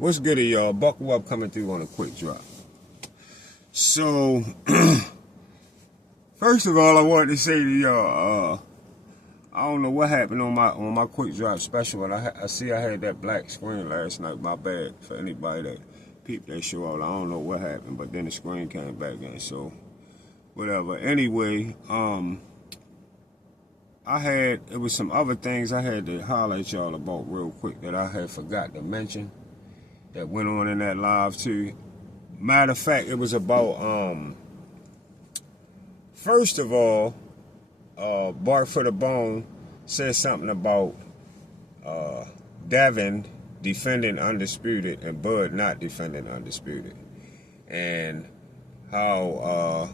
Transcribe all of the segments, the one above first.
What's good, y'all? Buckle up, coming through on a quick drop. So, first of all, I wanted to say to y'all, I don't know what happened on my quick drop special, and I see I had that black screen last night. My bad for anybody that peeped that show out. I don't know what happened, but then the screen came back in, so whatever. Anyway, it was some other things I had to highlight y'all about real quick that I had forgot to mention that went on in that live too. Matter of fact, it was about, first of all, Bart for the Bone said something about Devin defending Undisputed and Bud not defending Undisputed. And how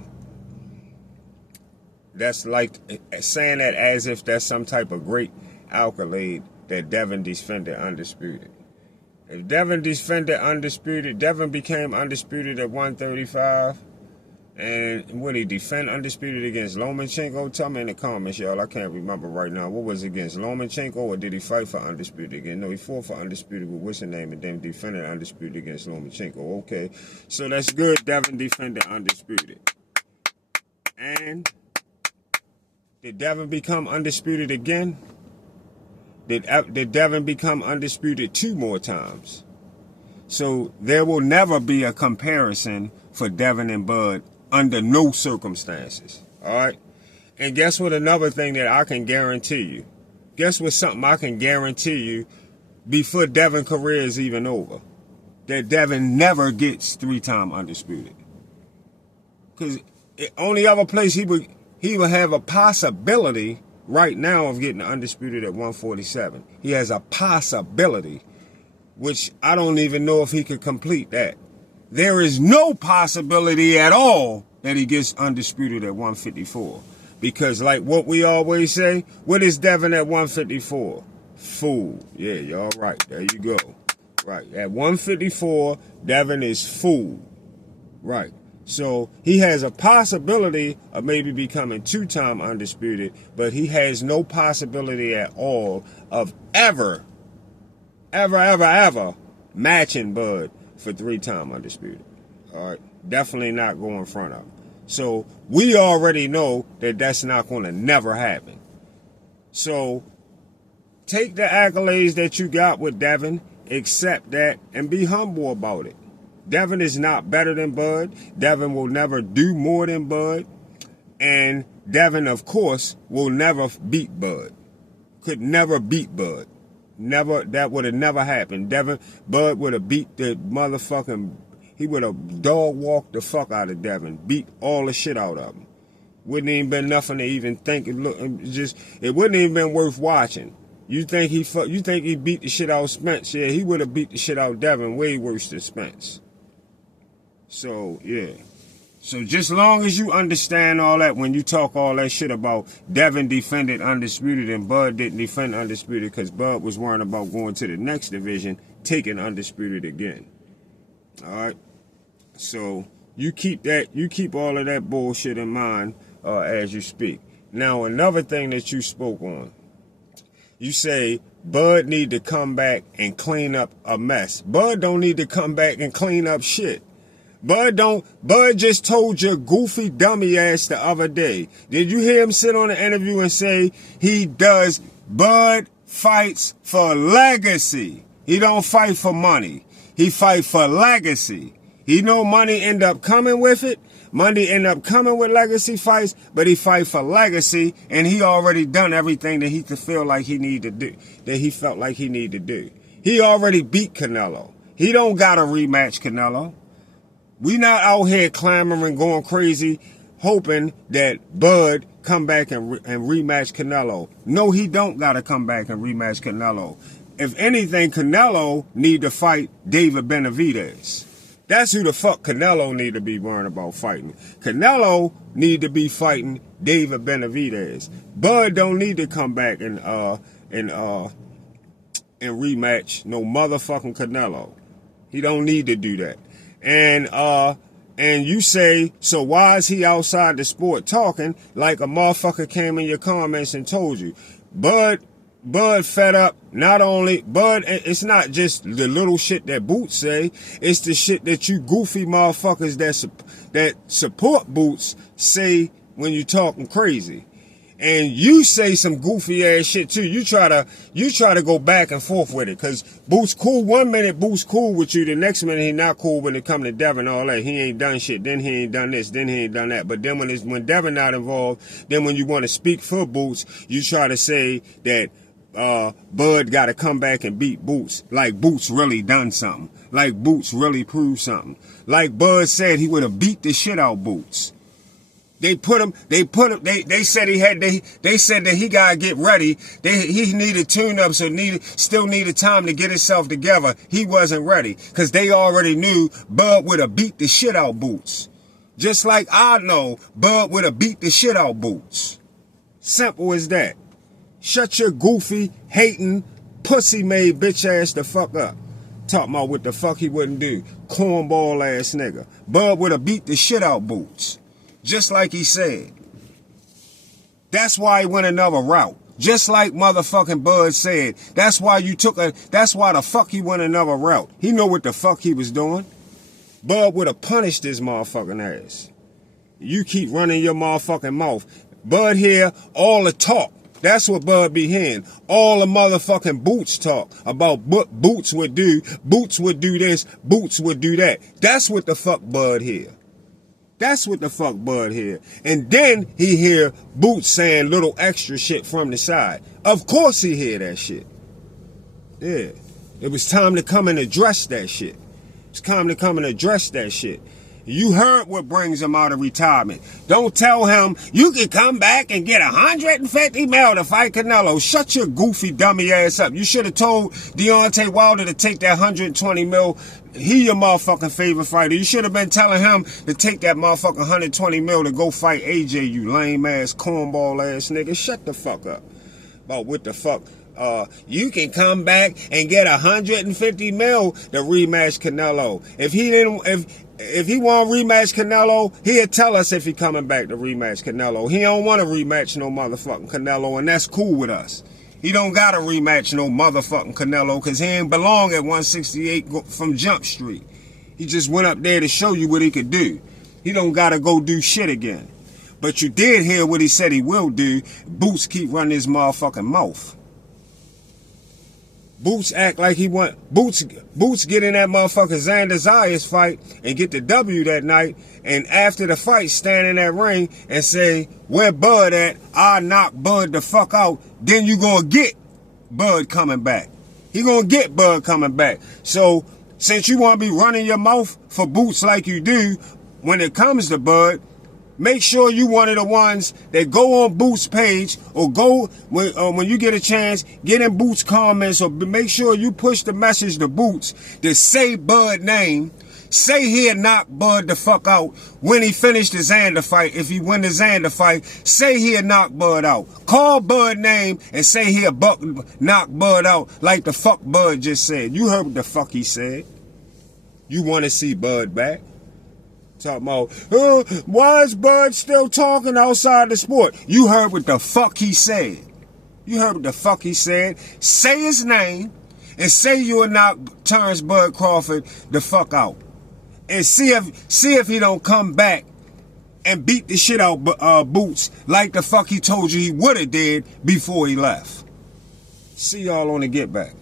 that's like saying that as if that's some type of great accolade that Devin defended Undisputed. If Devin defended Undisputed, Devin became Undisputed at 135. And would he defend Undisputed against Lomachenko? Tell me in the comments, y'all. I can't remember right now. What was it, against Lomachenko, or did he fight for Undisputed again? No, he fought for Undisputed with what's her name, and then defended Undisputed against Lomachenko. Okay, so that's good. Devin defended Undisputed. And did Devin become Undisputed again? Did Devin become Undisputed 2 more times? So there will never be a comparison for Devin and Bud under no circumstances. All right? And guess what, another thing that I can guarantee you? Guess what, something I can guarantee you before Devin's career is even over? That Devin never gets 3-time Undisputed. Because the only other place he would have a possibility right now of getting Undisputed at 147. He has a possibility, which I don't even know if he could complete that. There is no possibility at all that he gets Undisputed at 154. Because like what we always say, what is Devin at 154? Fool. Yeah, y'all right. There you go. Right. At 154, Devin is fool. Right. So he has a possibility of maybe becoming 2-time Undisputed, but he has no possibility at all of ever matching Bud for 3-time Undisputed. All right, definitely not going in front of him. So we already know that that's not going to never happen. So take the accolades that you got with Devin, accept that, and be humble about it. Devin is not better than Bud. Devin will never do more than Bud. And Devin, of course, will never beat Bud. Could never beat Bud. Never, that would have never happened. Bud would have beat the motherfucking, he would have dog walked the fuck out of Devin. Beat all the shit out of him. Wouldn't even been nothing to even think. It wouldn't even been worth watching. You think he beat the shit out of Spence? Yeah, he would have beat the shit out of Devin way worse than Spence. So, yeah. So just long as you understand all that when you talk all that shit about Devin defended Undisputed and Bud didn't defend Undisputed because Bud was worrying about going to the next division, taking Undisputed again. All right? So you keep all of that bullshit in mind as you speak. Now, another thing that you spoke on, you say Bud need to come back and clean up a mess. Bud don't need to come back and clean up shit. Bud just told your goofy dummy ass the other day. Did you hear him sit on the interview and say Bud fights for legacy. He don't fight for money. He fight for legacy. He know money end up coming with it. Money end up coming with legacy fights, but he fight for legacy, and he already done everything that he could feel like he need to do, that he felt like he need to do. He already beat Canelo. He don't got to rematch Canelo. We not out here clamoring, going crazy, hoping that Bud come back and rematch Canelo. No, he don't got to come back and rematch Canelo. If anything, Canelo need to fight David Benavidez. That's who the fuck Canelo need to be worrying about fighting. Canelo need to be fighting David Benavidez. Bud don't need to come back and rematch no motherfucking Canelo. He don't need to do that. And you say, so why is he outside the sport talking like a motherfucker came in your comments and told you? Bud Bud fed up. Not only Bud, it's not just the little shit that Boots say. It's the shit that you goofy motherfuckers that support Boots say when you talking crazy. And you say some goofy ass shit too. You try to go back and forth with it. Cause Boots cool. 1 minute Boots cool with you. The next minute he not cool when it come to Devin and all that. He ain't done shit. Then he ain't done this. Then he ain't done that. But then when Devin not involved, then when you want to speak for Boots, you try to say that Bud got to come back and beat Boots. Like Boots really done something. Like Boots really proved something. Like Bud said he would have beat the shit out Boots. They said that he gotta get ready. He needed tune-up, so still needed time to get himself together. He wasn't ready. Cause they already knew Bud would have beat the shit out Boots. Just like I know Bud would have beat the shit out Boots. Simple as that. Shut your goofy, hating, pussy-made bitch ass the fuck up. Talking about what the fuck he wouldn't do. Cornball ass nigga. Bud would have beat the shit out Boots. Just like he said. That's why he went another route. Just like motherfucking Bud said. That's why the fuck he went another route. He know what the fuck he was doing. Bud would have punished his motherfucking ass. You keep running your motherfucking mouth. Bud hear all the talk. That's what Bud be hearing. All the motherfucking Boots talk about what Boots would do. Boots would do this. Boots would do that. That's what the fuck Bud hear. That's what the fuck Bud hear. And then he hear Boots saying little extra shit from the side. Of course he hear that shit. Yeah. It was time to come and address that shit. It's time to come and address that shit. You heard what brings him out of retirement. Don't tell him you can come back and get 150 mil to fight Canelo. Shut your goofy dummy ass up. You should have told Deontay Wilder to take that 120 mil. He your motherfucking favorite fighter. You should have been telling him to take that motherfucking 120 mil to go fight AJ, you lame ass, cornball ass nigga. Shut the fuck up. About what the fuck. You can come back and get 150 mil to rematch Canelo. If he want to rematch Canelo, he'll tell us if he coming back to rematch Canelo. He don't want to rematch no motherfucking Canelo, and that's cool with us. He don't got to rematch no motherfucking Canelo because he ain't belong at 168 from Jump Street. He just went up there to show you what he could do. He don't got to go do shit again. But you did hear what he said he will do. Boots keep running his motherfucking mouth. Boots act like he want Boots get in that motherfucker Xander Zayas fight and get the W that night, and after the fight stand in that ring and say, where Bud at? I knock Bud the fuck out. Then you gonna get Bud coming back. He gonna get Bud coming back. So since you wanna be running your mouth for Boots like you do, when it comes to Bud, make sure you one of the ones that go on Boots' page or go when you get a chance, get in Boots' comments or make sure you push the message to Boots to say Bud name. Say he'll knock Bud the fuck out when he finished the Xander fight. If he win the Xander fight, say he'll knock Bud out. Call Bud name and say he'll knock Bud out like the fuck Bud just said. You heard what the fuck he said. You want to see Bud back? Talking about, why is Bud still talking outside the sport? You heard what the fuck he said. You heard what the fuck he said. Say his name and say you'll knock Terrence Bud Crawford the fuck out. And see if he don't come back and beat the shit out Boots like the fuck he told you he would have did before he left. See y'all on the Get Back.